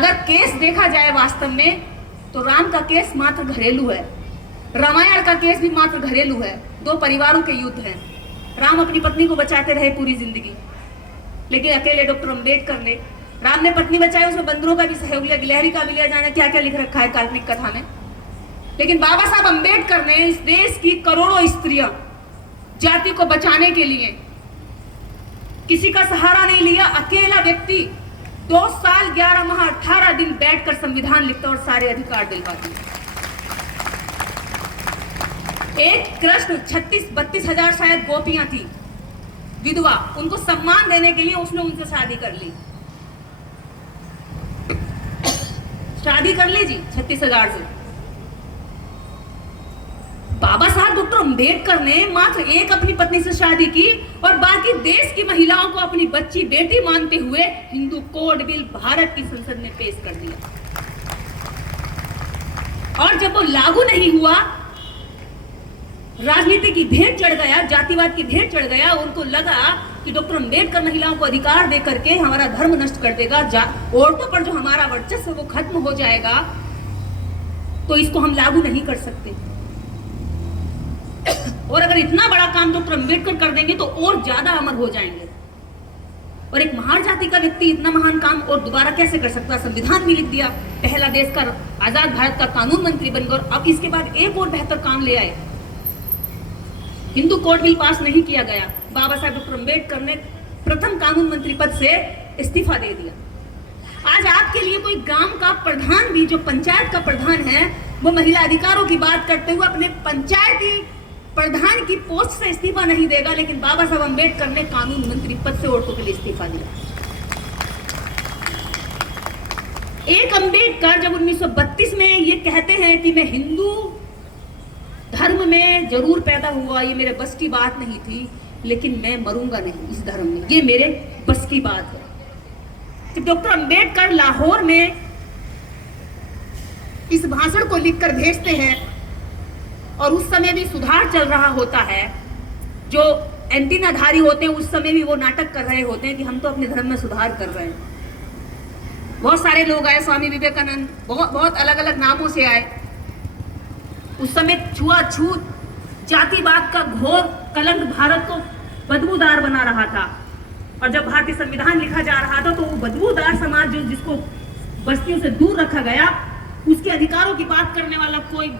अगर केस देखा जाए वास्तव में तो राम का केस मात्र घरेलू है, रामायण का केस भी मात्र घरेलू है। दो परिवारों के युद्ध हैं। राम अपनी पत्नी को बचाते रहे पूरी जिंदगी, लेकिन अकेले डॉक्टर अंबेडकर ने, राम ने पत्नी बचाई, उसमें बंदरों का भी सहयोग लिया, गिलहरी का भी लिया, जाने क्या क्या लिख रखा है काल्पनिक कथा में। लेकिन बाबा साहब अंबेडकर ने इस देश की करोड़ों स्त्रियां, जाति को बचाने के लिए किसी का सहारा नहीं लिया। अकेला व्यक्ति 2 साल 11 माह 18 दिन बैठकर संविधान लिखता और सारे अधिकार दिलवाती। एक कृष्ण 36-32 हजार शायद गोपियां थी विधवा, उनको सम्मान देने के लिए उसने उनसे शादी कर ली। शादी कर ली जी 36 हजार से। बाबा साहब डॉक्टर अंबेडकर ने मात्र एक अपनी पत्नी से शादी की और बाकी देश की महिलाओं को अपनी बच्ची बेटी मानते हुए हिंदू कोड बिल भारत की संसद में पेश कर दिया। और जब वो लागू नहीं हुआ, राजनीति की भेंट चढ़ गया, जातिवाद की भेंट चढ़ गया, उनको लगा कि डॉक्टर अंबेडकर महिलाओं को अधिकार दे करके हमारा धर्म नष्ट कर देगा, औरतों पर जो हमारा वर्चस्व वो खत्म हो जाएगा, तो इसको हम लागू नहीं कर सकते। और अगर इतना बड़ा काम डॉक्टर अंबेडकर कर देंगे तो और ज्यादा अमर हो जाएंगे। और एक महान जाति का व्यक्ति इतना महान काम और दोबारा कैसे कर सकता? संविधान भी लिख दिया, पहला देश का आजाद भारत का कानून मंत्री बन गया। और अब इसके बाद एक और बेहतर काम ले आए, हिंदू कोड बिल पास नहीं किया गया। बाबा साहब डॉक्टर अंबेडकर ने प्रथम कानून मंत्री पद से इस्तीफा दे दिया। आज आपके लिए कोई गांव का प्रधान भी, जो पंचायत का प्रधान है, वो महिला अधिकारों की बात करते हुए अपने पंचायती प्रधान की पोस्ट से इस्तीफा नहीं देगा, लेकिन बाबा साहब अंबेडकर ने कानून मंत्री पद से औरतों के लिए इस्तीफा दिया। एक अंबेडकर जब 1932 में ये कहते हैं कि मैं हिंदू धर्म में जरूर पैदा हुआ, ये मेरे बस की बात नहीं थी, लेकिन मैं मरूंगा नहीं इस धर्म में, ये मेरे बस की बात है। तो डॉक्टर अंबेडकर लाहौर में इस भाषण को लिखकर भेजते हैं और उस समय भी सुधार चल रहा होता है। जो एंटीनाधारी होते हैं उस समय भी वो नाटक कर रहे होते हैं कि हम तो अपने धर्म में सुधार कर रहे हैं। बहुत सारे लोग आए, स्वामी विवेकानंद, बहुत अलग अलग नामों से आए। उस समय छुआछूत, जातिवाद का घोर कलंक भारत को बदबूदार बना रहा था। और जब भारतीय संविधान लिखा जा रहा था तो वो बदबूदार समाज, जो जिसको बस्तियों से दूर रखा गया, उसके अधिकारों की बात करने वाला कोई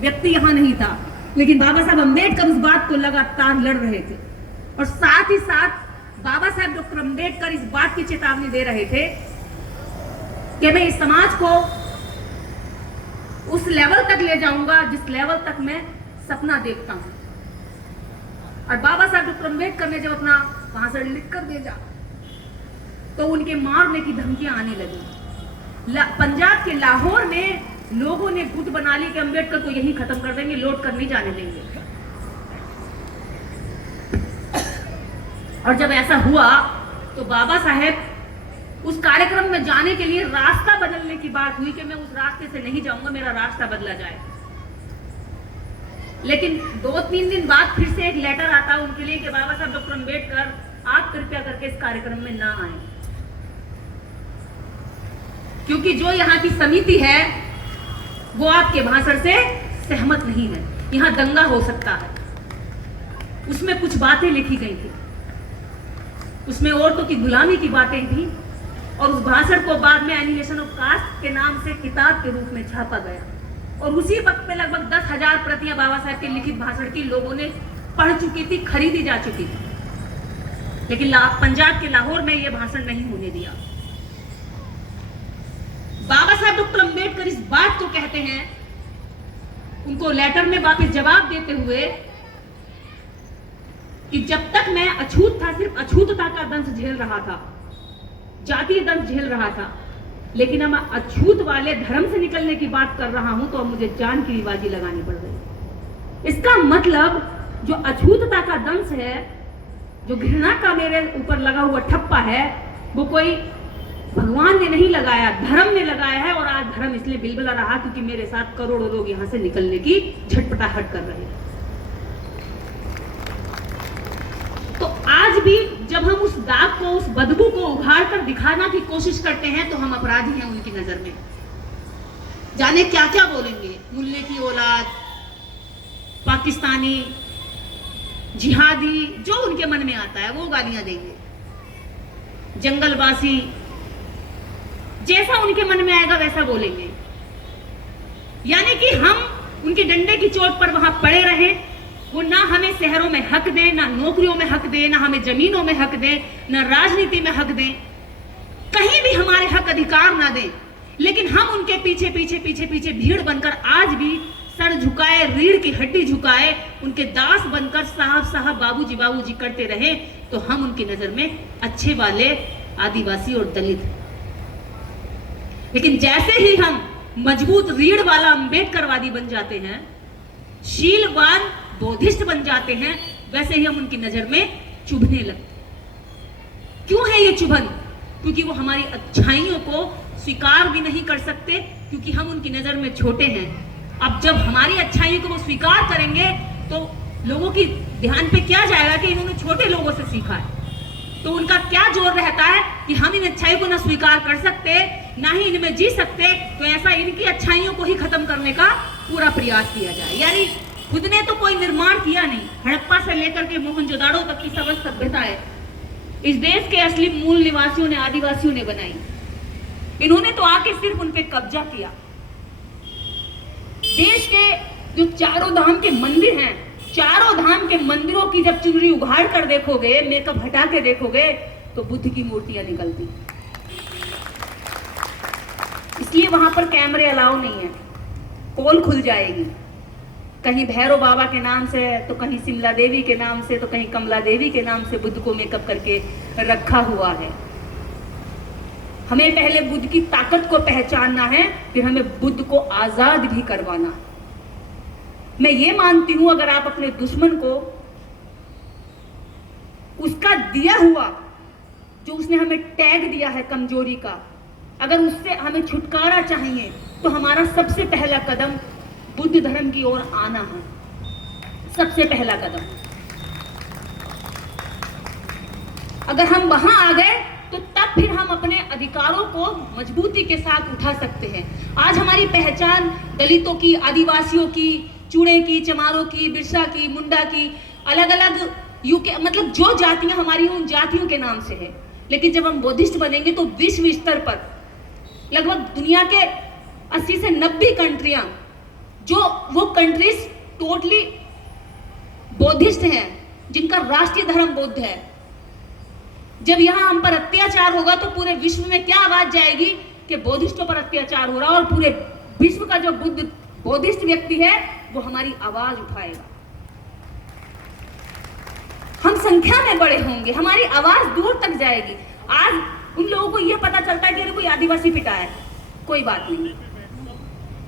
व्यक्ति यहां नहीं था। लेकिन बाबा साहब अंबेडकर उस बात को लगातार लड़ रहे थे। और साथ ही साथ बाबा साहब डॉक्टर अंबेडकर इस बात की चेतावनी दे रहे थे कि मैं इस समाज को उस लेवल तक ले जाऊंगा जिस लेवल तक मैं सपना देखता हूं। और बाबा साहब डॉक्टर अंबेडकर ने जब अपना भाषण लिखकर भेजा तो उनके मारने की धमकियां आने लगी। पंजाब के लाहौर में लोगों ने गुट बना ली कि अंबेडकर को यहीं खत्म कर देंगे, लौट कर नहीं जाने देंगे। और जब ऐसा हुआ तो बाबा साहेब उस कार्यक्रम में जाने के लिए रास्ता बदलने की बात हुई कि मैं उस रास्ते से नहीं जाऊंगा, मेरा रास्ता बदला जाए। लेकिन 2-3 दिन बाद फिर से एक लेटर आता उनके लिए कि बाबा साहब डॉक्टर अंबेडकर, आप कृपया करके इस कार्यक्रम में ना आए, क्योंकि जो यहाँ की समिति है वो आपके भाषण से सहमत नहीं है, यहां दंगा हो सकता है। उसमें कुछ बातें लिखी गई थी, उसमें औरतों की गुलामी की बातें थी। और उस भाषण को बाद में एनिमेशन ऑफ कास्ट के नाम से किताब के रूप में छापा गया। और उसी वक्त में लगभग 10,000 प्रतियां बाबा साहब के लिखित भाषण की लोगों ने पढ़ चुकी थी, खरीदी जा चुकी थी। लेकिन पंजाब के लाहौर में यह भाषण नहीं होने दिया। बाबा साहब डॉक्टर अंबेडकर इस बात को कहते हैं, उनको लेटर में वापस जवाब देते हुए, कि जब तक मैं अछूत था, सिर्फ अछूतता का दंश झेल रहा था, जातीय दंश झेल रहा था, लेकिन अब अछूत वाले धर्म से निकलने की बात कर रहा हूं तो अब मुझे जान की बाजी लगानी पड़ रही। इसका मतलब जो अछूतता का दंश है, जो घृणा का मेरे ऊपर लगा हुआ ठप्पा है, वो कोई भगवान ने नहीं लगाया, धर्म ने लगाया है। और आज धर्म इसलिए बिलबिला रहा क्योंकि मेरे साथ करोड़ों लोग यहां से निकलने की झटपटाहट कर रहे हैं। तो आज भी जब हम उस दाग को, उस बदबू को उघाड़ कर दिखाना की कोशिश करते हैं तो हम अपराधी हैं उनकी नजर में। जाने क्या क्या बोलेंगे, मुल्ले की औलाद, पाकिस्तानी, जिहादी, जो उनके मन में आता है वो गालियां देंगे, जंगलवासी, जैसा उनके मन में आएगा वैसा बोलेंगे। यानी कि हम उनके डंडे की चोट पर वहां पड़े रहे, वो ना हमें शहरों में हक दे, ना नौकरियों में हक दे, ना हमें जमीनों में हक दे, ना राजनीति में हक दे, कहीं भी हमारे हक अधिकार ना दे, लेकिन हम उनके पीछे पीछे पीछे पीछे भीड़ बनकर आज भी सर झुकाए, रीढ़ की हड्डी झुकाए, उनके दास बनकर साहब साहब, बाबूजी बाबूजी करते रहे, तो हम उनकी नजर में अच्छे वाले आदिवासी और दलित। लेकिन जैसे ही हम मजबूत रीढ़ वाला अंबेडकरवादी बन जाते हैं, शीलवान बौद्धिस्ट बन जाते हैं, वैसे ही हम उनकी नजर में चुभने लगते। क्यों है ये चुभन? क्योंकि वो हमारी अच्छाइयों को स्वीकार भी नहीं कर सकते, क्योंकि हम उनकी नजर में छोटे हैं। अब जब हमारी अच्छाइयों को वो स्वीकार करेंगे तो लोगों की ध्यान पे क्या जाएगा कि इन्होंने छोटे लोगों से सीखा है, तो उनका क्या जोर रहता है कि हम इन अच्छाइयों को ना स्वीकार कर सकते, ना ही इनमें जी सकते, तो ऐसा इनकी अच्छाइयों को ही खत्म करने का पूरा प्रयास किया जाए। यानी खुद ने तो कोई निर्माण किया नहीं, हड़प्पा से लेकर के मोहनजोदाड़ो तक की समस्त सभ्यताएं इस देश के असली मूल निवासियों ने, आदिवासियों ने बनाई। इन्होंने तो आके सिर्फ उन पे कब्जा किया। देश के जो चारों धाम के मंदिर हैं, चारों धाम के मंदिरों की जब चुनरी उघाड़ कर देखोगे, मेकअप हटा के देखोगे, तो बुद्ध की मूर्तियां निकलती। इसलिए वहां पर कैमरे अलाउ नहीं है, पोल खुल जाएगी। कहीं भैरव बाबा के नाम से, तो कहीं शिमला देवी के नाम से, तो कहीं कमला देवी के नाम से बुद्ध को मेकअप करके रखा हुआ है। हमें पहले बुद्ध की ताकत को पहचानना है, फिर हमें बुद्ध को आजाद भी करवाना है। मैं ये मानती हूं, अगर आप अपने दुश्मन को उसका दिया हुआ, जो उसने हमें टैग दिया है कमजोरी का, अगर उससे हमें छुटकारा चाहिए, तो हमारा सबसे पहला कदम बुद्ध धर्म की ओर आना है। सबसे पहला कदम। अगर हम वहां आ गए तो तब फिर हम अपने अधिकारों को मजबूती के साथ उठा सकते हैं। आज हमारी पहचान दलितों की, आदिवासियों की, चूड़े की, चमारों की, बिरसा की, मुंडा की, अलग अलग यूके, मतलब जो जातियां हमारी, उन जातियों के नाम से है। लेकिन जब हम बौद्धिस्ट बनेंगे तो विश्व स्तर पर लगभग दुनिया के 80 से 90 कंट्रियां, जो वो कंट्रीज टोटली बौद्धिस्ट हैं, जिनका राष्ट्रीय धर्म बौद्ध है, जब यहां हम पर अत्याचार होगा तो पूरे विश्व में क्या आवाज जाएगी कि बौद्धिस्टों पर अत्याचार हो रहा है, और पूरे विश्व का जो बुद्ध बौद्धिस्ट व्यक्ति है वो हमारी आवाज उठाएगा। हम संख्या में बड़े होंगे, हमारी आवाज दूर तक जाएगी। आज उन लोगों को यह पता चलता है कि अरे कोई आदिवासी पिटा है, कोई बात नहीं,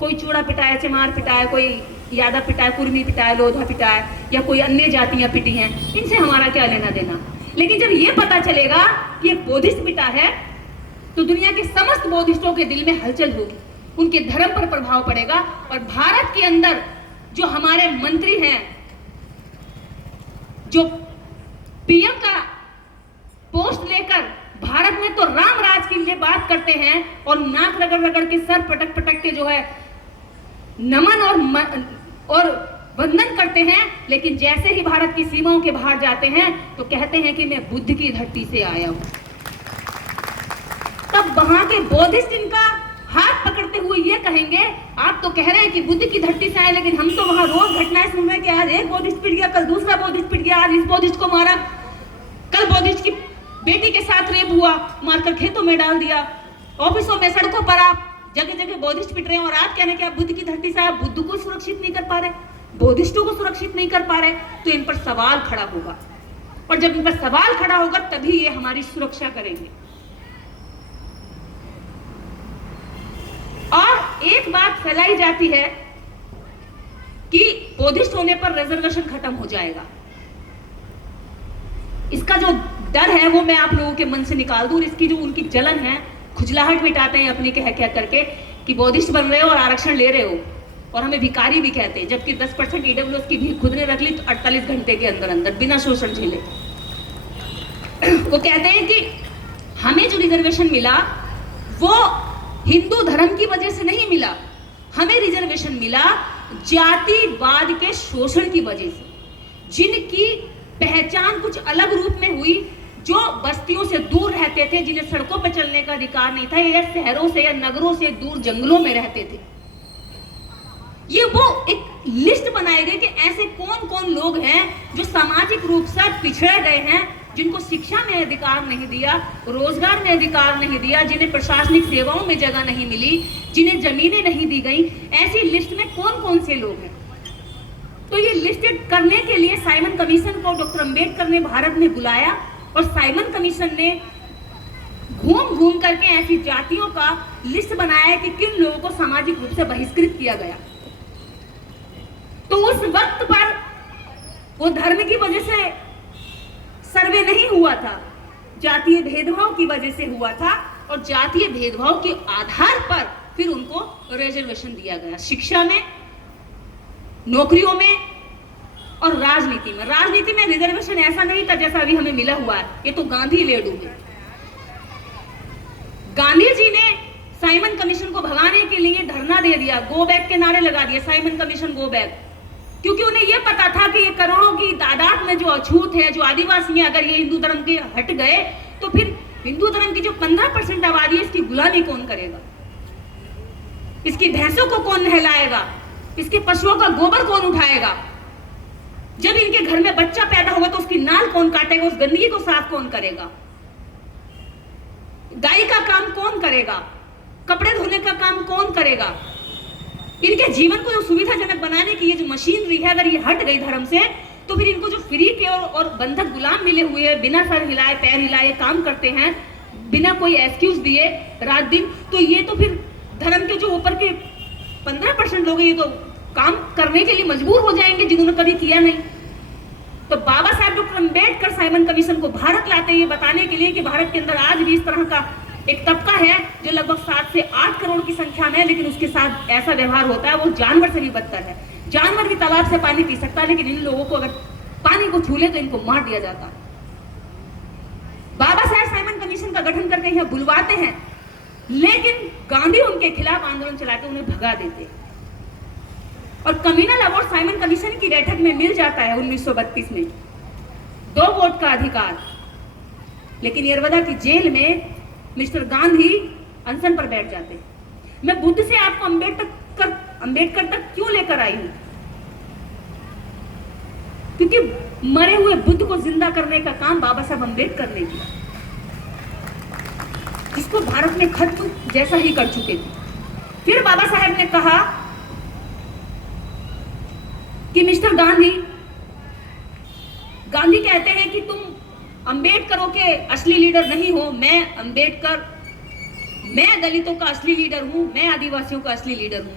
कोई चूड़ा पिटा है, चमार पिटा है, कोई यादव पिटा है, कुर्मी पिटा है, लोधा पिटा है, या कोई अन्य जातियां पिटी हैं, इनसे हमारा क्या लेना देना। लेकिन जब ये पता चलेगा कि एक बौद्धिस्ट पिटा है, तो दुनिया के समस्त बौद्धिस्टों के दिल में हलचल होगी, उनके धर्म पर प्रभाव पड़ेगा। और भारत के अंदर जो हमारे मंत्री हैं, जो पीएम का पोस्ट लेकर भारत में तो राम राज के लिए बात करते हैं, और नाक रगड़ रगड़ के, सर पटक पटक के जो है नमन और वंदन करते हैं, लेकिन जैसे ही भारत की सीमाओं के बाहर जाते हैं तो कहते हैं कि मैं बुद्ध की धरती से आया हूं। तब वहां के बौद्धिस्ट इनका हाथ पकड़ते हुए ये कहेंगे, आप तो कह रहे हैं कि बुद्ध की धरती से आए, लेकिन हम तो वहां रोज घटनाएं सुन रहे हैं कि आज एक बौद्धिस्ट पिट गया, कल दूसरा बौद्धिस्ट पिट गया, आज इस बौद्धिस्ट को मारा, कल बौद्धिस्ट की बेटी के साथ रेप हुआ, मारकर खेतों में डाल दिया, ऑफिसों में, सड़कों पर आप जगह जगह बौद्धिस्ट पिट रहे हैं, और आप कह रहे हैं कि आप बुद्ध की धरती से, आप बुद्ध को सुरक्षित नहीं कर पा रहे, बौद्धिस्टों को सुरक्षित नहीं कर पा रहे, तो इन पर सवाल खड़ा होगा। और जब इन पर सवाल खड़ा होगा तभी ये हमारी सुरक्षा करेंगे। और एक बात फैलाई जाती है कि बौद्धिस्ट होने पर रिजर्वेशन खत्म हो जाएगा। इसका जो डर है वो मैं आप लोगों के मन से निकाल दूं, और इसकी जो उनकी जलन है, खुजलाहट मिटाते हैं अपनी कह करके कि बौद्धिस्ट बन रहे हो और आरक्षण ले रहे हो, और हमें भिखारी भी कहते हैं, जबकि 10% ईडब्ल्यूएस की भीख खुद ने रख ली 48 घंटे के अंदर अंदर बिना शोषण झेले। वो कहते हैं कि हमें जो रिजर्वेशन मिला वो हिंदू धर्म की वजह से नहीं मिला, हमें रिजर्वेशन मिला जातिवाद के शोषण की वजह से, जिनकी पहचान कुछ अलग रूप में हुई, जो बस्तियों से दूर रहते थे, जिन्हें सड़कों पर चलने का अधिकार नहीं था, या शहरों से या नगरों से दूर जंगलों में रहते थे। ये वो एक लिस्ट बनाई गई कि ऐसे कौन कौन लोग हैं जो सामाजिक रूप से पिछड़े गए हैं, जिनको शिक्षा में अधिकार नहीं दिया, रोजगार में अधिकार नहीं दिया, जिन्हें प्रशासनिक सेवाओं में जगह नहीं मिली, जिन्हें जमीनें नहीं दी गई। ऐसी लिस्ट में कौन कौन से लोग हैं? तो ये लिस्टेड करने के लिए साइमन कमीशन को डॉक्टर अंबेडकर ने भारत में बुलाया, और साइमन कमीशन ने घूम घूम करके ऐसी जातियों का लिस्ट बनाया कि किन लोगों को सामाजिक रूप से बहिष्कृत किया गया। तो उस वक्त पर वो धर्म की वजह से सर्वे नहीं हुआ था, जातीय भेदभाव की वजह से हुआ था, और जातीय भेदभाव के आधार पर फिर उनको रिजर्वेशन दिया गया, शिक्षा में, नौकरियों में और राजनीति में। राजनीति में रिजर्वेशन ऐसा नहीं था जैसा अभी हमें मिला हुआ है, ये तो गांधी लेडू है। गांधी जी ने साइमन कमीशन को भगाने के लिए धरना दे दिया, गो बैक के नारे लगा दिए, साइमन कमीशन गो बैक, क्योंकि उन्हें यह पता था कि ये करोड़ों की तादाद में जो अछूत है, जो आदिवासी हैं, अगर ये हिंदू धर्म के हट गए तो फिर हिंदू धर्म की जो 15% आबादी है, इसकी गुलामी कौन करेगा, इसकी भैंसों को कौन नहलाएगा, इसके पशुओं का गोबर कौन उठाएगा, जब इनके घर में बच्चा पैदा होगा तो उसकी नाल कौन काटेगा, उस गंदगी को साफ कौन करेगा, गाय का काम कौन करेगा, कपड़े धोने का काम कौन करेगा। इनके जीवन को सुविधाजनक बनाने की ये जो मशीनरी है, अगर ये हट गई धर्म से, तो फिर इनको जो फ्री के और बंधक गुलाम मिले हुए हैं, बिना सर हिलाए पैर हिलाए काम करते हैं, बिना कोई एक्सक्यूज दिए रात दिन, तो ये तो फिर धर्म के जो ऊपर के 15% लोग हैं, ये तो काम करने के लिए मजबूर हो जाएंगे जिन्होंने कभी किया नहीं। तो बाबा साहब डॉक्टर अंबेडकर साइमन कमीशन को भारत लाते हैं ये बताने के लिए कि भारत के अंदर आज भी इस तरह का एक तबका है जो लगभग 7 से 8 करोड़ की संख्या में है, लेकिन उसके साथ ऐसा व्यवहार होता है, वो जानवर से भी बदतर है। जानवर भी तालाब से पानी पी सकता है, लेकिन इन लोगों को अगर पानी को छू ले तो इनको मार दिया जाता है। बाबा साहब साइमन कमीशन का गठन करके यहाँ बुलवाते हैं, लेकिन गांधी उनके खिलाफ आंदोलन चलाते उन्हें भगा देते, और कम्युनल अवार्ड साइमन कमीशन की बैठक में मिल जाता है 1932 में 2 वोट का अधिकार। लेकिन यरवदा की जेल में मिस्टर गांधी अनशन पर बैठ जाते। मैं बुद्ध से आपको अंबेडकर तक क्यों लेकर आई हूं? क्योंकि मरे हुए बुद्ध को जिंदा करने का काम बाबा साहब अंबेडकर ने किया, जिसको भारत में खत्म जैसा ही कर चुके थे। फिर बाबा साहब ने कहा कि मिस्टर गांधी कहते हैं कि तुम अंबेडकरों के असली लीडर नहीं हो, मैं दलितों का असली लीडर हूं, मैं आदिवासियों का असली लीडर हूं।